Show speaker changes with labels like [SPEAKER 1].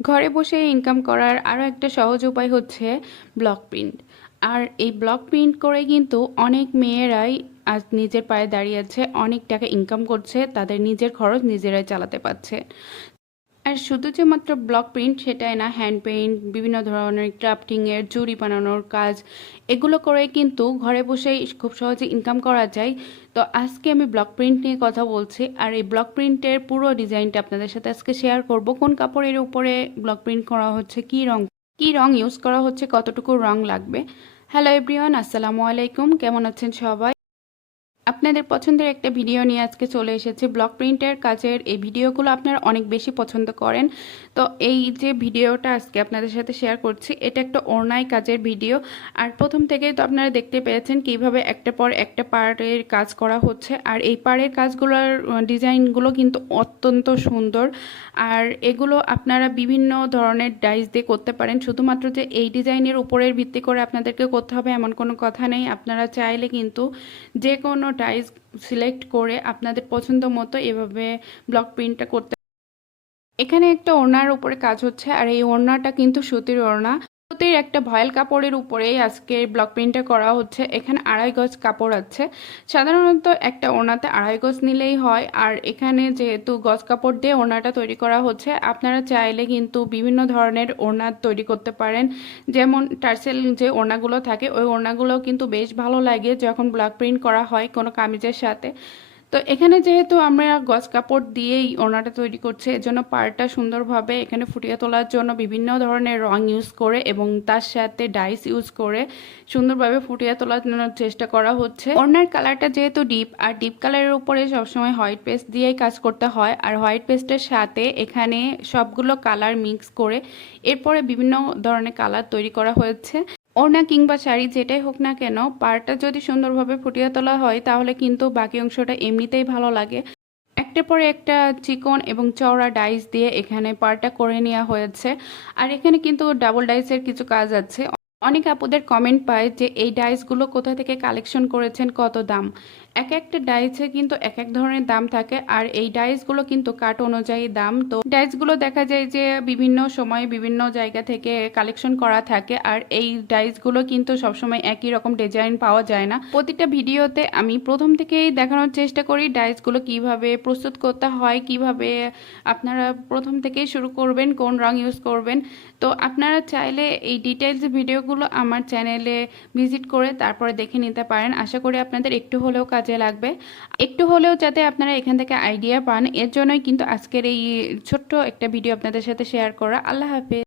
[SPEAKER 1] ঘরে বসে ইনকাম করার আরও একটা সহজ উপায় হচ্ছে ব্লক প্রিন্ট আর এই ব্লক প্রিন্ট করে কিন্তু অনেক মেয়েরাই আজ নিজের পায়ে দাঁড়িয়ে আছে, অনেক টাকা ইনকাম করছে, তাদের নিজের খরচ নিজেরাই চালাতে পারছে। আর শুধু যে মাত্র ব্লক প্রিন্ট সেটাই না হ্যান্ড পেইন্ট বিভিন্ন ধরনের ক্রাফটিংয়ের জুড়ি বানানোর কাজ, এগুলো করে কিন্তু ঘরে বসেই খুব সহজে ইনকাম করা যায়। তো আজকে আমি ব্লক প্রিন্ট নিয়ে কথা বলছি, আর এই ব্লক প্রিন্টের পুরো ডিজাইনটা আপনাদের সাথে আজকে শেয়ার করব। কোন কাপড়ের উপরে ব্লক প্রিন্ট করা হচ্ছে, কি রং, কী রং ইউজ করা হচ্ছে, কতটুকু রং লাগবে। হ্যালো এভরিওয়ান আসসালামু আলাইকুম, কেমন আছেন সবাই? আপনাদের পছন্দের একটা ভিডিও নিয়ে আজকে চলে এসেছে। ব্লক প্রিন্টের কাজের এই ভিডিওগুলো আপনারা অনেক বেশি পছন্দ করেন। তো এই যে ভিডিওটা আজকে আপনাদের সাথে শেয়ার করছি, এটা একটা অন্যায় কাজের ভিডিও। আর প্রথম থেকেই তো আপনারা দেখতে পেয়েছেন কীভাবে একটা পর একটা পার্টের কাজ করা হচ্ছে। আর এই পাড়ের কাজগুলোর ডিজাইনগুলো কিন্তু অত্যন্ত সুন্দর। আর এগুলো আপনারা বিভিন্ন ধরনের ডাইস দিয়ে করতে পারেন। শুধুমাত্র যে এই ডিজাইনের উপরের ভিত্তি করে আপনাদেরকে করতে হবে এমন কোনো কথা নেই। আপনারা চাইলে কিন্তু যে কোনো ডাইস সিলেক্ট করে আপনাদের পছন্দ মতো এভাবে ব্লক প্রিন্টটা করতে এখানে একটা ওড়নার উপরে কাজ হচ্ছে, আর এই ওড়নাটা কিন্তু সুতির ওড়না। সুতির একটা ভয়েল কাপড়ের উপরেই আজকে ব্লক প্রিন্টটা করা হচ্ছে। এখানে আড়াই গজ কাপড় আছে। সাধারণত একটা ওনাতে আড়াই গজ নিলেই হয়। আর এখানে যেহেতু গজ কাপড় দিয়ে ওড়নাটা তৈরি করা হচ্ছে, আপনারা চাইলে কিন্তু বিভিন্ন ধরনের ওড়না তৈরি করতে পারেন। যেমন টার্সেল যে ওড়নাগুলো থাকে, ওই ওড়নাগুলো কিন্তু বেশ ভালো লাগে যখন ব্লক প্রিন্ট করা হয় কোনো কামিজের সাথে। তো এখানে যেহেতু আমরা গজ কাপড় দিয়েই ওনাটা তৈরি করছি এজন্য পাড়টা সুন্দরভাবে এখানে ফুটিয়ে তোলার জন্য বিভিন্ন ধরনের রং ইউজ করে এবং তার সাথে ডাইস ইউজ করে সুন্দরভাবে ফুটিয়ে তোলার জন্য চেষ্টা করা হচ্ছে। ওনার কালারটা যেহেতু ডিপ আর ডিপ কালারের উপরে সবসময় হোয়াইট পেস্ট দিয়েই কাজ করতে হয়, আর হোয়াইট পেস্টের সাথে এখানে সবগুলো কালার মিক্স করে এরপরে বিভিন্ন ধরনের কালার তৈরি করা হয়েছে। ওড়না কিংবা শাড়ি যেটাই হোক না কেন, পাড়টা যদি সুন্দরভাবে ফুটিয়ে তোলা হয়, তাহলে কিন্তু বাকি অংশটা এমনিতেই ভালো লাগে। একটা পরে একটা চিকন এবং চওড়া ডাইস দিয়ে এখানে পারটা করে নেওয়া হয়েছে। আর এখানে কিন্তু ডাবল ডাইসের কিছু কাজ আছে। অনেক আপুদের কমেন্ট পায় যে, এই ডাইসগুলো কোথা থেকে কালেকশন করেছেন? কত দাম? এক একটা ডাইসে কিন্তু এক এক ধরনের দাম থাকে, আর এই ডাইসগুলো কিন্তু কাট অনুযায়ী দাম। তো ডাইসগুলো দেখা যায় যে, বিভিন্ন সময় বিভিন্ন জায়গা থেকে কালেকশন করা থাকে, আর এই ডাইসগুলো কিন্তু সবসময় একই রকম ডিজাইন পাওয়া যায় না। প্রতিটা ভিডিওতে আমি প্রথম থেকেই দেখানোর চেষ্টা করি ডাইসগুলো কীভাবে প্রস্তুত করতে হয়, কীভাবে আপনারা প্রথম থেকেই শুরু করবেন, কোন রং ইউজ করবেন। তো আপনারা চাইলে এই ডিটেলস ভিডিওগুলো আমার চ্যানেলে ভিজিট করে তারপরে দেখে নিতে পারেন। আশা করি আপনাদের একটু হলেও কাজে লাগবে। একটু হলেও যাতে আপনারা এখান থেকে আইডিয়া পান, এর জন্যই কিন্তু আজকের এই ছোট্ট একটা ভিডিও আপনাদের সাথে শেয়ার করা। আল্লাহ হাফেজ।